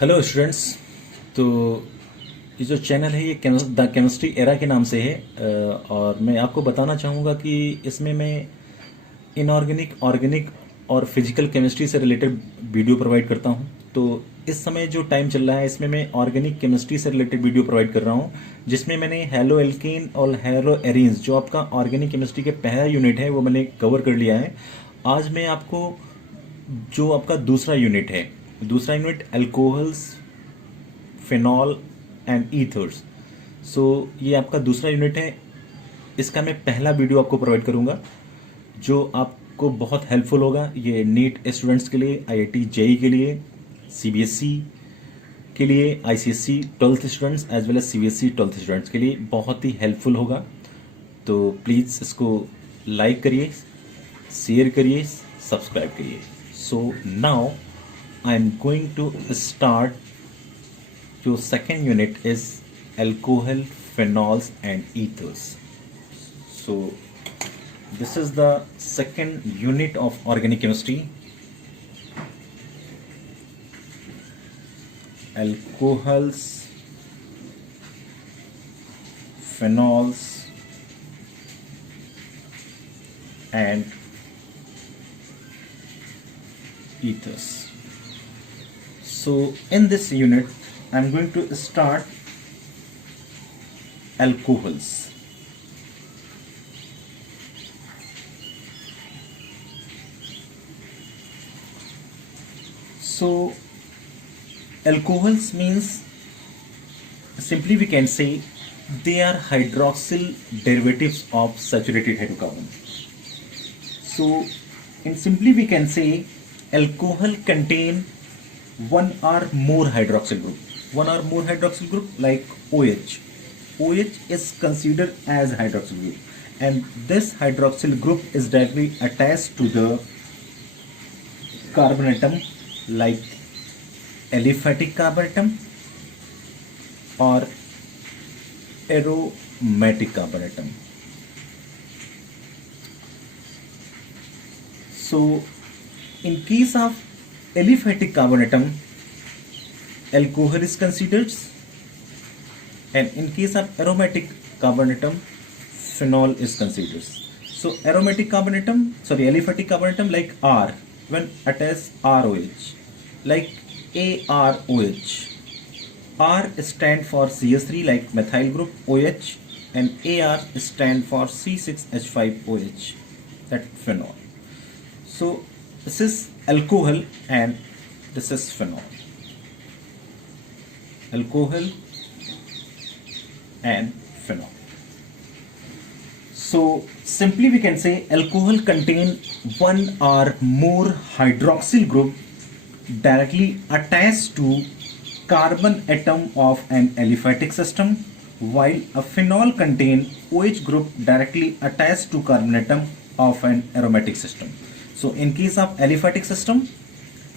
Hello students. तो ये जो चैनल है ये द केमिस्ट्री एरा के नाम से है। और मैं आपको बताना चाहूँगा कि इसमें मैं इनऑर्गेनिक, ऑर्गेनिक और फिजिकल केमिस्ट्री से रिलेटेड वीडियो प्रोवाइड करता हूँ। तो इस समय जो टाइम चल रहा है इसमें मैं ऑर्गेनिक केमिस्ट्री से रिलेटेड वीडियो प्रोवाइड कर रहा हूँ, जिसमें मैंने हेलो एल्केन और हेलो एरीन्स, जो आपका ऑर्गेनिक केमिस्ट्री के पहला यूनिट है, वो मैंने कवर कर लिया है। आज मैं आपको जो आपका दूसरा यूनिट है, दूसरा unit alcohols, phenol and ethers, so ये आपका दूसरा यूनिट है। इसका मैं पहला वीडियो आपको प्रोवाइड करूंगा जो आपको बहुत हेल्पफुल होगा। ये नीट स्टूडेंट्स के लिए, आईआईटी जेई के लिए, सीबीएसई के लिए, ICSE twelfth students as well as CBSE twelfth students के लिए बहुत ही हेल्पफुल होगा। तो प्लीज़ इसको लाइक करिए, शेयर करिए, सब्सक्राइब करिए। So now I am going to start. जो second unit is alcohol, phenols and ethers. So this is the second unit of organic chemistry. Alcohols, phenols and ethers. So in this unit I'm going to start alcohols. So alcohols means, simply we can say, they are hydroxyl derivatives of saturated hydrocarbon. So in simply we can say alcohol contain one or more hydroxyl group. One or more hydroxyl group like OH. OH is considered as hydroxyl group, and this hydroxyl group is directly attached to the carbon atom like aliphatic carbon atom or aromatic carbon atom. So in case of aliphatic carbon atom, alcohol is considered, and in case of aromatic carbon atom, phenol is considered. So aromatic carbon atom, sorry, aliphatic carbon atom like R, when attached ROH, like AROH. R stand for CH3 like methyl group OH, and AR stand for C6H5OH, that phenol. So this is alcohol and this is phenol. Alcohol and phenol. So simply we can say alcohol contain one or more hydroxyl group directly attached to carbon atom of an aliphatic system, while a phenol contain OH group directly attached to carbon atom of an aromatic system. So in case of aliphatic system,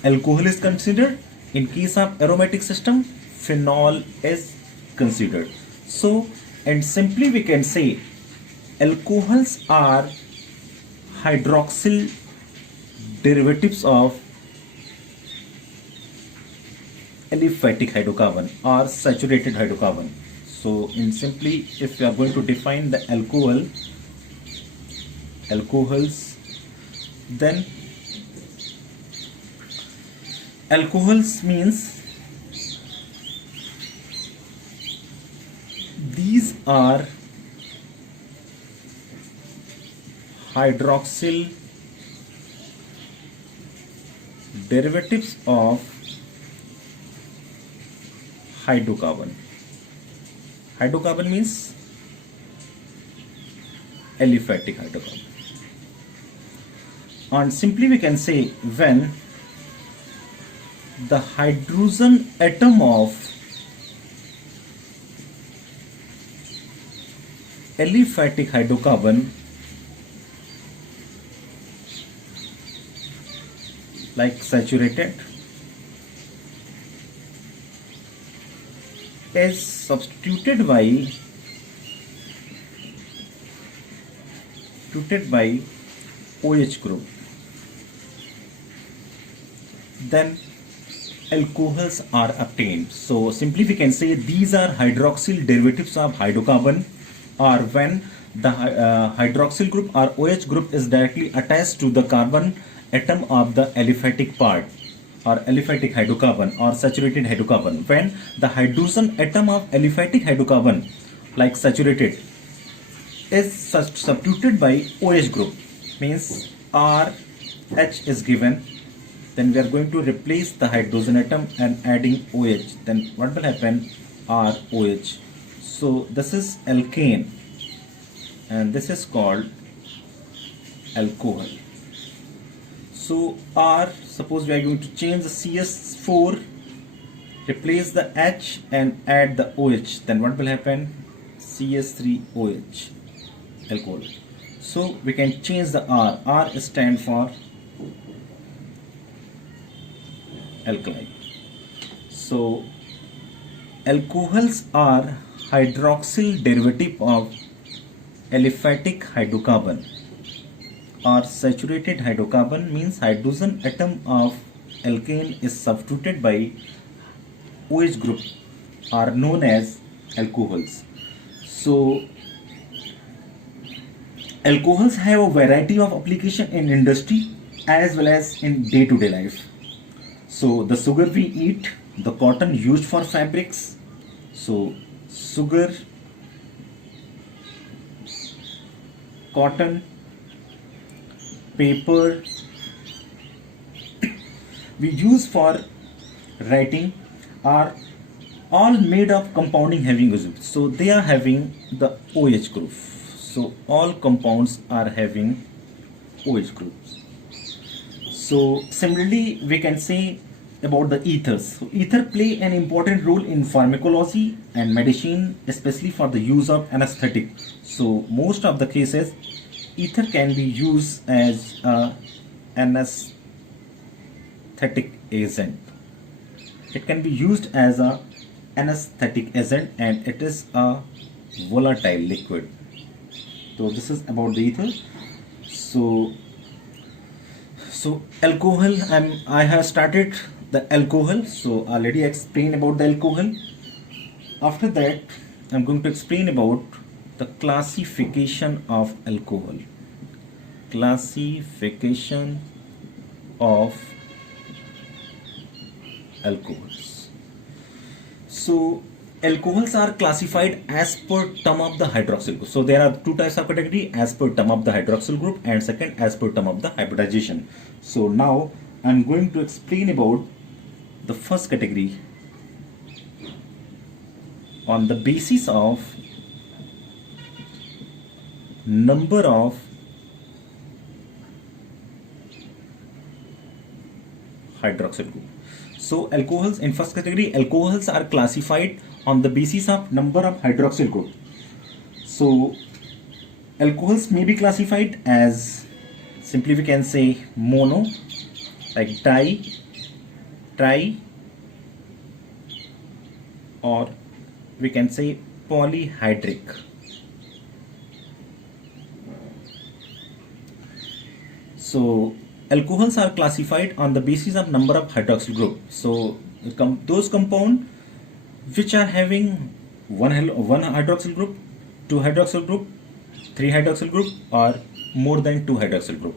alcohol is considered. In case of aromatic system, phenol is considered. So, and simply we can say alcohols are hydroxyl derivatives of aliphatic hydrocarbon or saturated hydrocarbon. So in simply, if we are going to define the alcohols, then alcohols means these are hydroxyl derivatives of hydrocarbon. Hydrocarbon means aliphatic hydrocarbon. And simply we can say when the hydrogen atom of aliphatic hydrocarbon like saturated is substituted by OH group, then alcohols are obtained. So simply we can say these are hydroxyl derivatives of hydrocarbon, or when the hydroxyl group or OH group is directly attached to the carbon atom of the aliphatic part or aliphatic hydrocarbon or saturated hydrocarbon. When the hydrogen atom of aliphatic hydrocarbon, like saturated, is substituted by OH group, means RH is given, then we are going to replace the hydrogen atom and adding OH, then what will happen? ROH. So this is alkane and this is called alcohol. So R, suppose we are going to change the CS4, replace the H and add the OH, then what will happen? CS3OH, alcohol. So we can change the R. R stands for alkali. So alcohols are hydroxyl derivative of aliphatic hydrocarbon or saturated hydrocarbon, means hydrogen atom of alkane is substituted by OH group, are known as alcohols. So alcohols have a variety of application in industry as well as in day-to-day life. So the sugar we eat, the cotton used for fabrics, so sugar, cotton, paper we use for writing are all made of compounding having groups. So they are having the OH group. So all compounds are having OH groups. So similarly we can say about the ethers. So ether play an important role in pharmacology and medicine, especially for the use of anesthetic. So most of the cases ether can be used as a anesthetic agent. It can be used as a anesthetic agent and it is a volatile liquid. So this is about the ether. So alcohol, I have started the alcohol, so already explained about the alcohol. After that I'm going to explain about the classification of alcohol. Classification of alcohols. So alcohols are classified as per term of the hydroxyl group. So there are two types of category, as per term of the hydroxyl group and second as per term of the hybridization. So now I'm going to explain about the first category on the basis of number of hydroxyl group. So alcohols, in first category, alcohols are classified on the basis of number of hydroxyl group. So alcohols may be classified as, simply we can say mono, like di, tri, or we can say polyhydric. So alcohols are classified on the basis of number of hydroxyl group. So those compound which are having one hydroxyl group, two hydroxyl group, three hydroxyl group, or more than two hydroxyl group.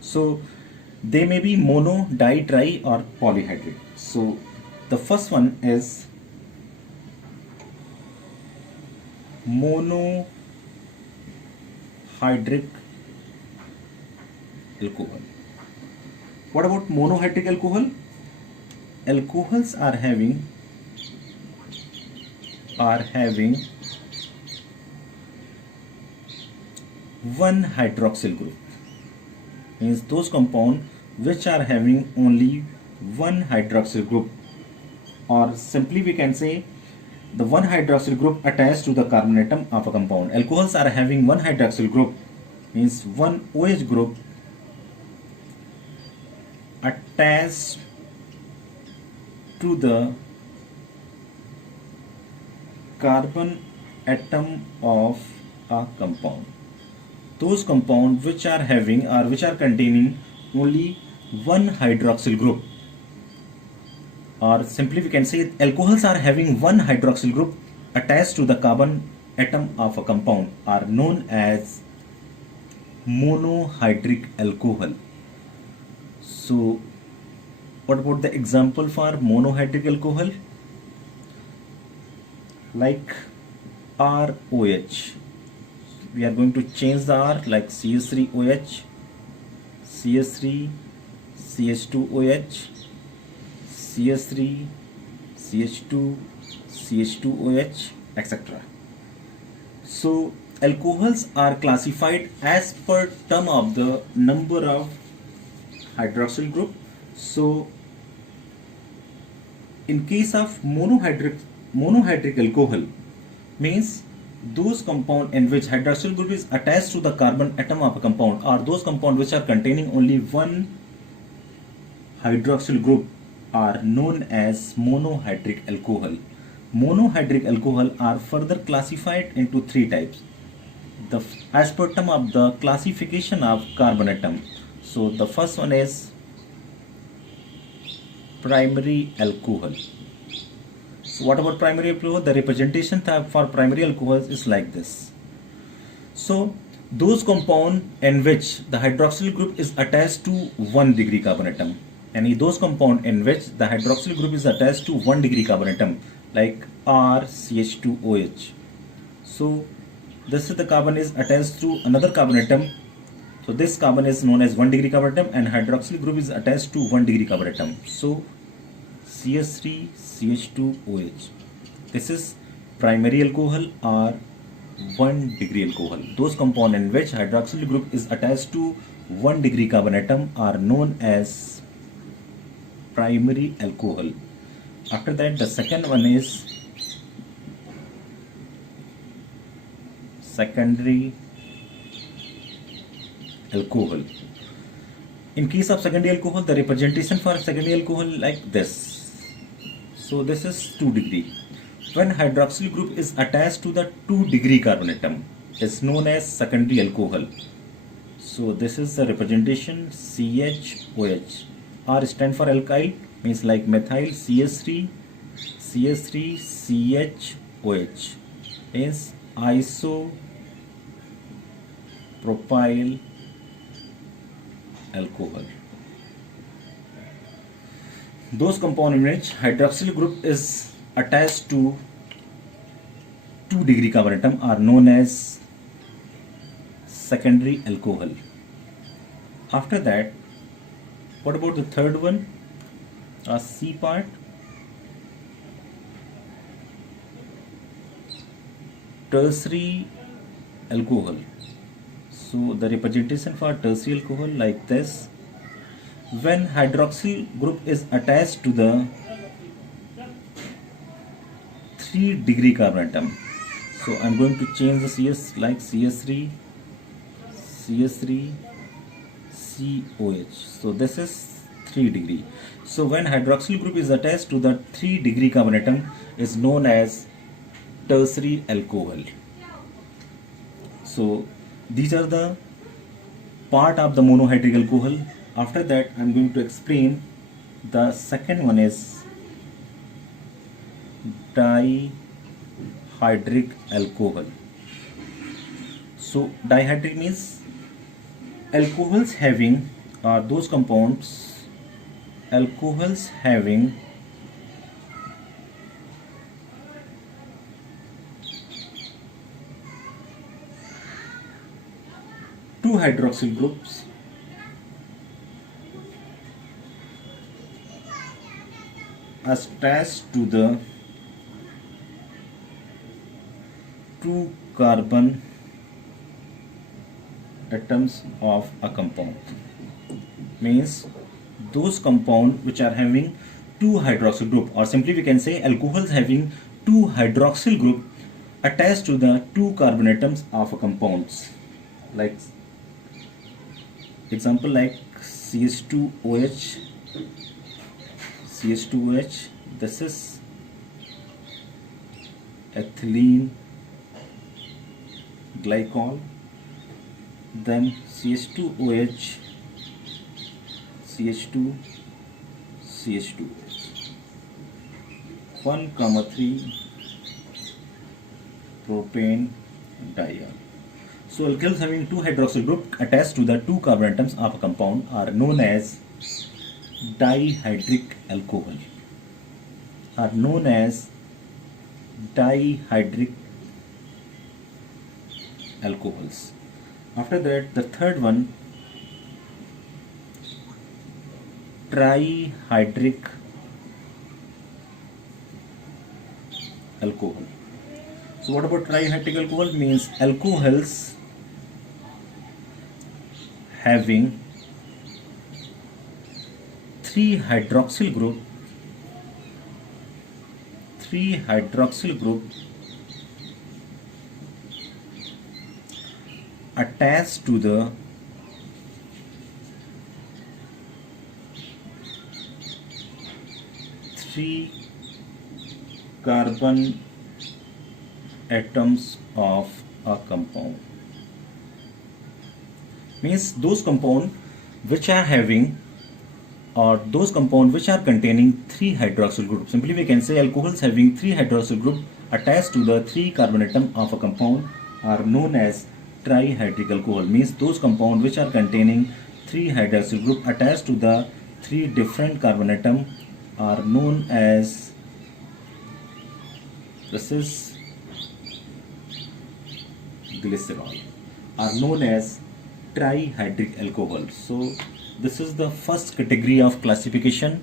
So they may be mono, di, tri, or polyhydric. So the first one is monohydric alcohol. What about monohydric alcohol? Alcohols are having one hydroxyl group, means those compound which are having only one hydroxyl group, or simply we can say the one hydroxyl group attached to the carbon atom of a compound. Alcohols are having one hydroxyl group, means one OH group attached to the carbon atom of a compound. Those compounds which are having or which are containing only one hydroxyl group or simply we can say alcohols are having one hydroxyl group attached to the carbon atom of a compound are known as monohydric alcohol. So what about the example for monohydric alcohol? Like ROH. We are going to change the R like CH3OH, CH3, CH2OH, CH3, CH2, CH2OH, etc. So alcohols are classified as per term of the number of hydroxyl group. So in case of monohydric alcohol means those compound in which hydroxyl group is attached to the carbon atom of a compound, or those compound which are containing only one hydroxyl group are known as monohydric alcohol. Monohydric alcohol are further classified into three types. As per term of the classification of carbon atom. So the first one is primary alcohol. So what about primary alcohol? The representation type for primary alcohols is like this. So those compound in which the hydroxyl group is attached to 1 degree carbon atom. And those compound in which the hydroxyl group is attached to 1 degree carbon atom like RCH2OH. So this is the carbon is attached to another carbon atom. So this carbon is known as 1 degree carbon atom and hydroxyl group is attached to 1 degree carbon atom. So CH3 CH2OH. This is primary alcohol or 1 degree alcohol. Those compound in which hydroxyl group is attached to 1 degree carbon atom are known as primary alcohol. After that, the second one is secondary alcohol. In case of secondary alcohol, the representation for secondary alcohol like this. So this is 2 degree. When hydroxyl group is attached to the 2 degree carbon atom, is known as secondary alcohol. So this is the representation CHOH. R stand for alkyl, means like methyl CH3 CHOH is isopropyl alcohol. Those compound in which hydroxyl group is attached to 2 degree carbon atom are known as secondary alcohol. After that, what about the third one? C part. Tertiary alcohol. So the representation for tertiary alcohol like this. When hydroxyl group is attached to the 3 degree carbon atom. So I'm going to change the CS like CS3 COH. So this is 3 degree. So when hydroxyl group is attached to the 3 degree carbon atom is known as tertiary alcohol. So these are the part of the monohydric alcohol. After that, I'm going to explain the second one is dihydric alcohol. So dihydric means alcohols having those compounds alcohols having two hydroxyl groups attached to the 2 carbon atoms of a compound. Means those compound which are having 2 hydroxyl group, or simply we can say alcohols having 2 hydroxyl group attached to the 2 carbon atoms of a compounds. Like example like CH2OH. This is ethylene glycol. Then CH2 CH2. 1,3 propane diol. So alkyls having two hydroxyl group attached to the two carbon atoms of a compound are known as dihydric alcohol. Are known as dihydric alcohols. After that, the third one, trihydric alcohol. So what about trihydric alcohol? Means alcohols having three hydroxyl group attached to the three carbon atoms of a compound. Means those compound which are having, or those compound which are containing three hydroxyl group. Simply we can say alcohols having three hydroxyl group attached to the three carbon atom of a compound are known as trihydric alcohol. Means those compound which are containing three hydroxyl group attached to the three different carbon atom are known as, this is glycerol, are known as trihydric alcohol. So this is the first category of classification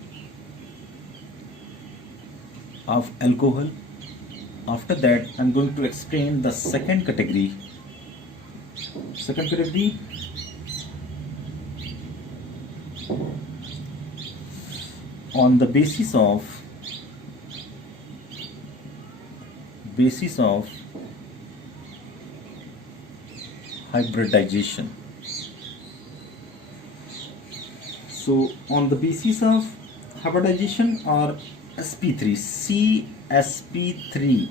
of alcohol. After that, I'm going to explain the second category. Second category, on the basis of hybridization. So on the basis of hybridization, or sp3, CsP3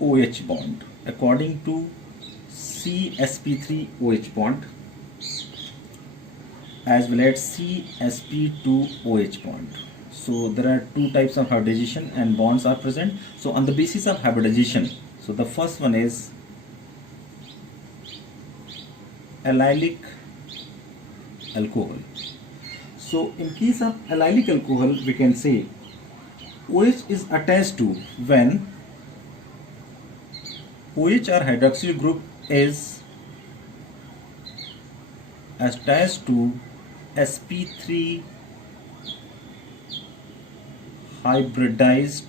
OH bond, according to CsP3 OH bond as well as CsP2 OH bond. So there are two types of hybridization and bonds are present. So on the basis of hybridization, so the first one is allylic alcohol. So in case of allylic alcohol, we can say OH is attached to, when OH or hydroxyl group is attached to sp3 hybridized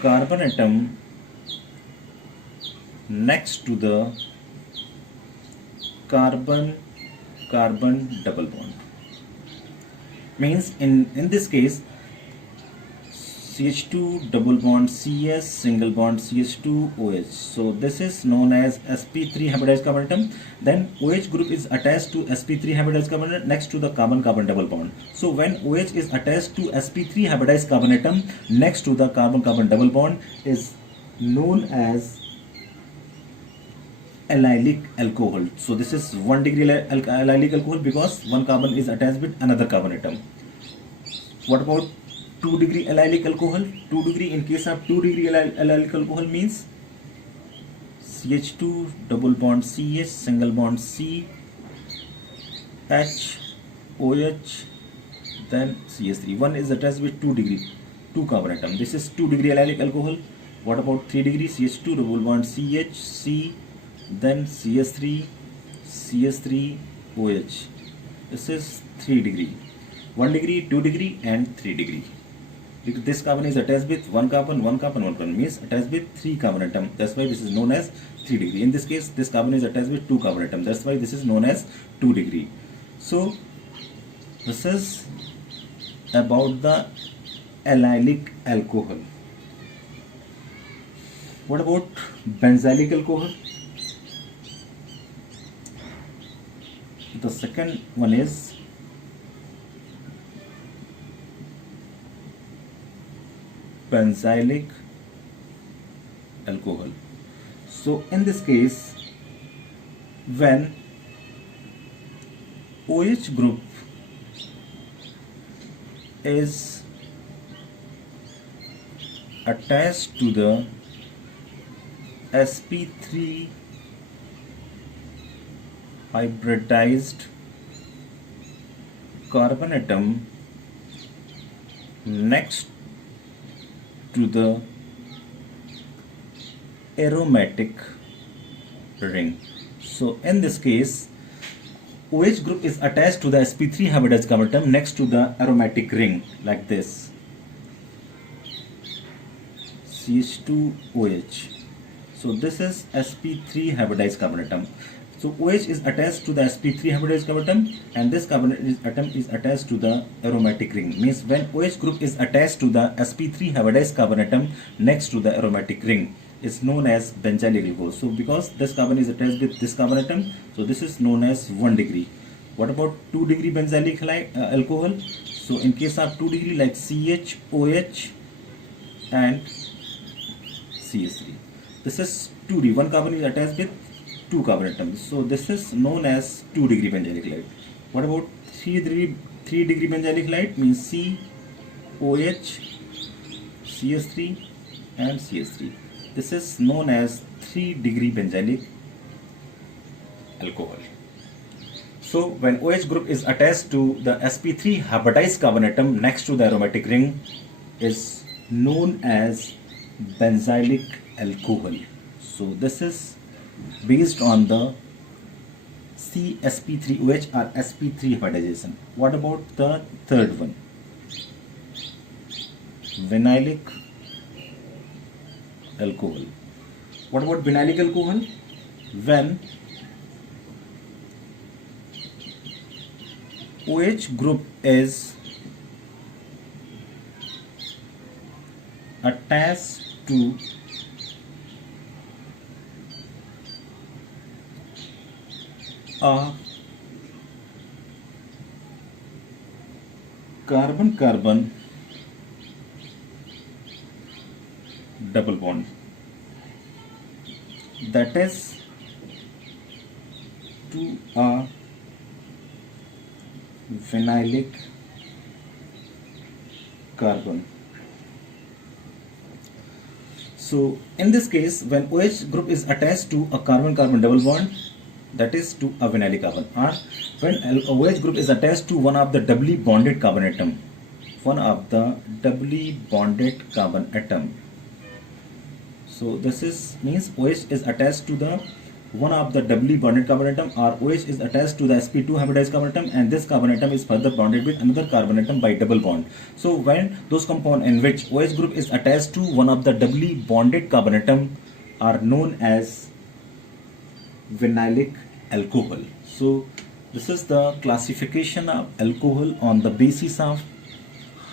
carbon atom next to the carbon double bond. Means in this case, CH2 double bond CS single bond CH2OH. So this is known as sp3 hybridized carbon atom. Then OH group is attached to sp3 hybridized carbon atom next to the carbon double bond. So when OH is attached to sp3 hybridized carbon atom next to the carbon double bond is known as allylic alcohol. So this is 1 degree allylic alcohol because one carbon is attached with another carbon atom. What about 2 degree allylic alcohol? 2 degree, in case of 2 degree allylic alcohol means CH2 double bond CH single bond C H OH then CH3. One is attached with 2 degree, 2 carbon atom. This is 2 degree allylic alcohol. What about 3 degree? CH2 double bond CH C then CH3 OH. This is 3 degree. 1 degree, 2 degree and 3 degree. Because this carbon is attached with one carbon means attached with 3 carbon atom. That's why this is known as 3 degree. In this case, this carbon is attached with 2 carbon atom. That's why this is known as 2 degree. So this is about the allylic alcohol. What about benzylic alcohol? The second one is benzylic alcohol. So in this case, when OH group is attached to the sp3 hybridized carbon atom next to the aromatic ring. So in this case, OH group is attached to the sp3 hybridized carbon atom next to the aromatic ring, like this, CH2OH. So this is sp3 hybridized carbon atom. So OH is attached to the sp3 hybridized carbon atom, and this carbon atom is attached to the aromatic ring. Means when OH group is attached to the sp3 hybridized carbon atom next to the aromatic ring, is known as benzyl alcohol. So because this carbon is attached with this carbon atom, so this is known as 1 degree. What about 2 degree benzylic alcohol? So in case of 2 degree, like CHOH and CH3, this is 2D. One carbon is attached with 2 carbon atoms. So this is known as 2 degree benzylic halide. What about 3 degree benzylic halide? Means COH, CH3 and CH3. This is known as 3 degree benzylic alcohol. So when OH group is attached to the sp3 hybridized carbon atom next to the aromatic ring, is known as benzylic alcohol. So this is based on the CsP3OH or sp3 hybridization. What about the third one? Vinylic alcohol. What about vinylic alcohol? When OH group is attached to a carbon-carbon double bond, that is to a vinylic carbon. So in this case, when OH group is attached to a carbon-carbon double bond, that is to a vinylic carbon, or when OH group is attached to one of the doubly bonded carbon atom, So this is means OH is attached to the one of the doubly bonded carbon atom, or OH is attached to the sp2 hybridized carbon atom, and this carbon atom is further bonded with another carbon atom by double bond. So when those compound in which OH group is attached to one of the doubly bonded carbon atom are known as vinylic alcohol. So this is the classification of alcohol on the basis of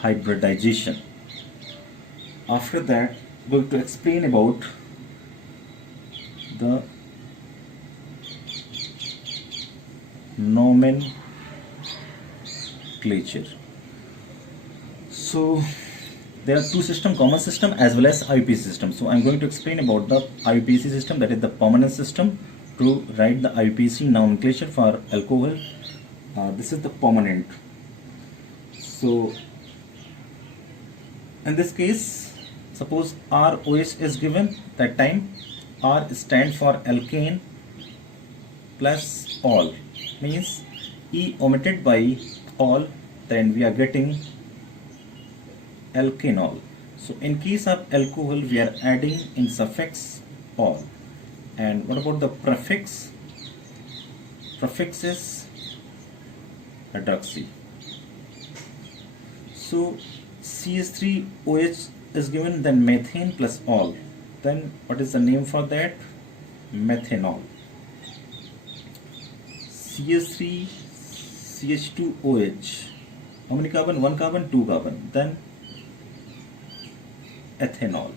hybridization. After that, we're going to explain about the nomenclature. So there are two systems, common system as well as IUPAC system. So I'm going to explain about the IUPAC system, that is the permanent system, to write the IUPAC nomenclature for alcohol. This is the permanent. So in this case, suppose ROH is given, that time R stands for alkane plus all, means E omitted by all, then we are getting alkanol. So in case of alcohol, we are adding in suffix all. And what about the prefix? Prefix is hydroxy. So CH3OH is given, then methane plus all. Then what is the name for that? Methanol. CH3 CH2OH. How many carbon? 1 carbon, 2 carbon. Then ethanol.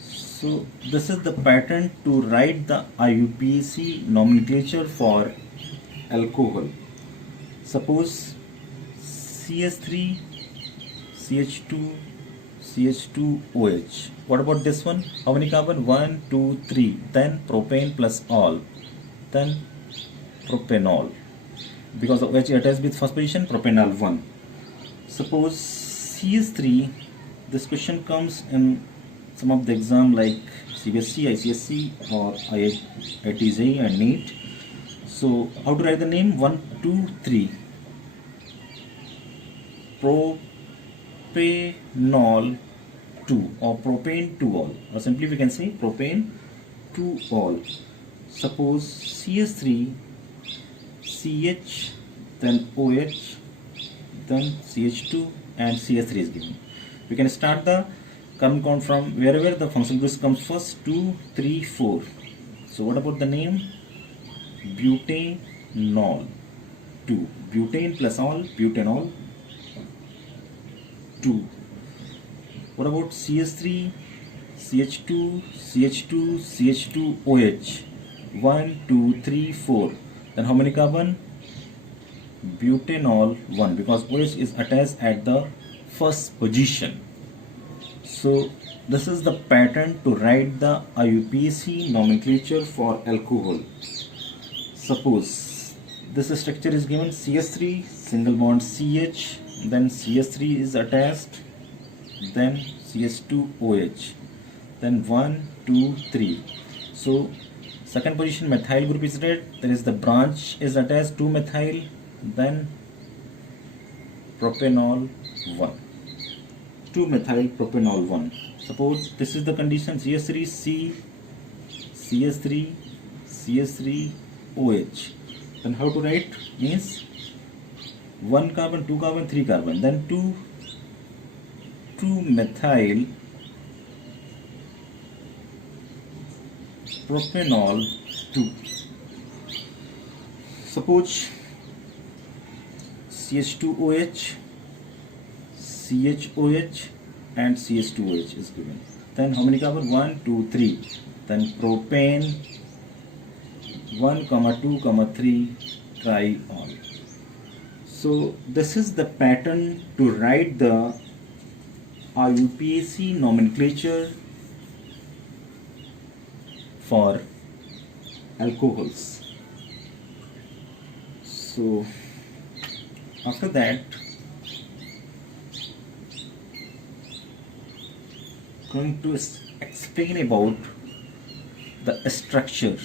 So this is the pattern to write the IUPAC nomenclature for alcohol. Suppose CH3 CH2 CH2OH. What about this one? How many carbon? 1, 2, 3. Then propane plus all. Then propanol. Because of OH attached with first position, propanol 1. Suppose CH3 This question comes in some of the exam like CBSE, ICSE or IIT JEE and NEET. So how to write the name? 1, 2, 3. Propanol 2 or propane 2-ol, or simply we can say propane 2-ol. Suppose CS3 CH, then OH, then CH2 and CS3 is given. We can start the carbon count from wherever the functional group comes first. 2, 3, 4. So what about the name? Butanol 2. Butane plus all, butanol 2. What about CS3 CH2 CH2 CH2 OH? 1, 2, 3, 4. Then how many carbon? Butanol 1, because OH is attached at the first position. So this is the pattern to write the IUPAC nomenclature for alcohol. Suppose this structure is given: CS3 single bond CH, then CS3 is attached, then CS2OH, then 1, 2, 3. So second position methyl group is read, there is the branch is attached to methyl, then propanol 1, 2-methyl propanol 1. Suppose this is the condition: CS3 C, CS3 CS3 OH. Then how to write? Means 1 carbon, 2 carbon, 3 carbon, then 2-methyl propanol 2. Suppose CH2OH, CHOH and CH2OH is given. Then how many carbon? 1, 2, 3. Then propane 1, 2, 3 triol. So this is the pattern to write the IUPAC nomenclature for alcohols. So after that, going to explain about the structure.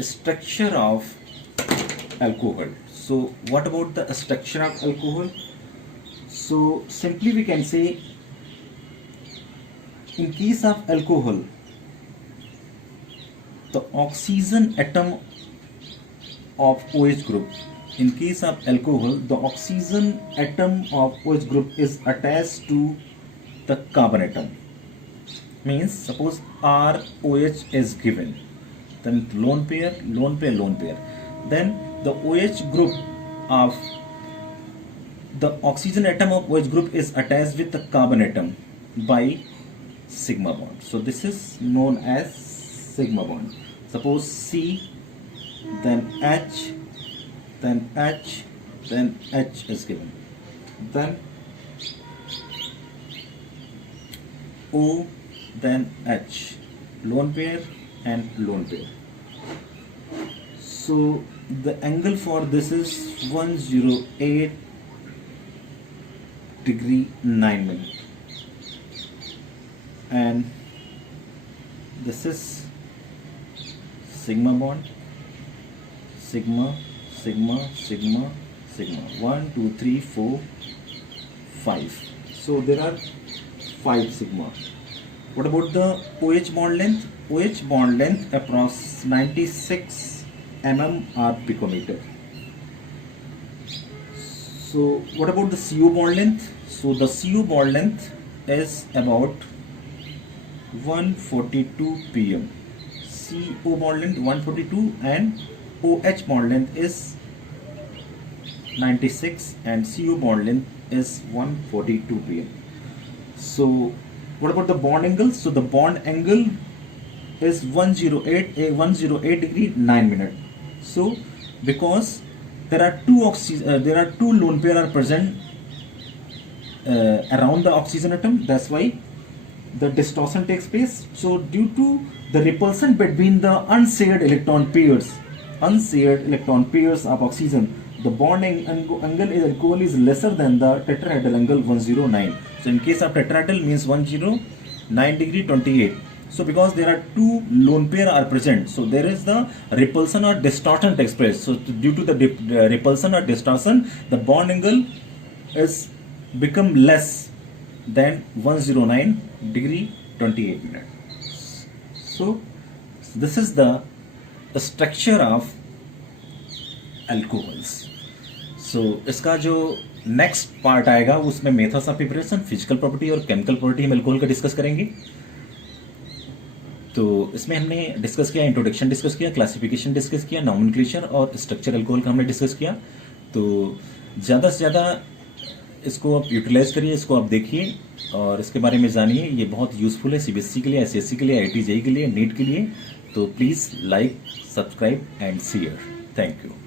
Structure of alcohol. So what about the structure of alcohol? So simply we can say, in case of alcohol, the oxygen atom of OH group, in case of alcohol, the oxygen atom of OH group is attached to the carbon atom. Means suppose ROH is given, then lone pair, lone pair, lone pair. Then the OH group of the oxygen atom of OH group is attached with the carbon atom by sigma bond. So this is known as sigma bond. Suppose C, then H, then H, then H is given. Then O, then H, lone pair and lone pair. So the angle for this is 108 degree 9 minutes, and this is sigma bond, sigma, sigma, sigma, sigma, 1, 2, 3, 4, 5. So there are 5 sigma. What about the OH bond length? OH bond length approx 96 mm or picometer. So what about the CO bond length? So the CO bond length is about 142 pm. CO bond length 142 and OH bond length is 96 and CO bond length is 142 pm. So what about the bond angle? So the bond angle is 108 degree 9 minutes. So because there are two lone pair are present around the oxygen atom, that's why the distortion takes place. So due to the repulsion between the unshared electron pairs, unshared electron pairs of oxygen, the bonding angle is alcohol is lesser than the tetrahedral angle 109. So in case of tetrahedral means 109 degree 28. So because there are two lone pair are present, so there is the repulsion or distortion takes place. So due to the repulsion or distortion, the bond angle is become less than 109 degree 28 minute. So this is the structure of alcohols. So इसका जो next part आएगा उसमें methods of preparation, physical property और chemical property हम alcohol का discuss करेंगे. तो इसमें हमने डिस्कस किया, इंट्रोडक्शन डिस्कस किया, क्लासिफिकेशन डिस्कस किया, नॉमेनक्लेचर और स्ट्रक्चर अल्कोहल का हमने डिस्कस किया. तो ज़्यादा से ज़्यादा इसको आप यूटिलाइज करिए, इसको आप देखिए और इसके बारे में जानिए. ये बहुत यूजफुल है सीबीएसई के लिए, एसएससी के लिए, आईआईटी जेईई के लिए, नीट के लिए. तो please like, subscribe and share. Thank you.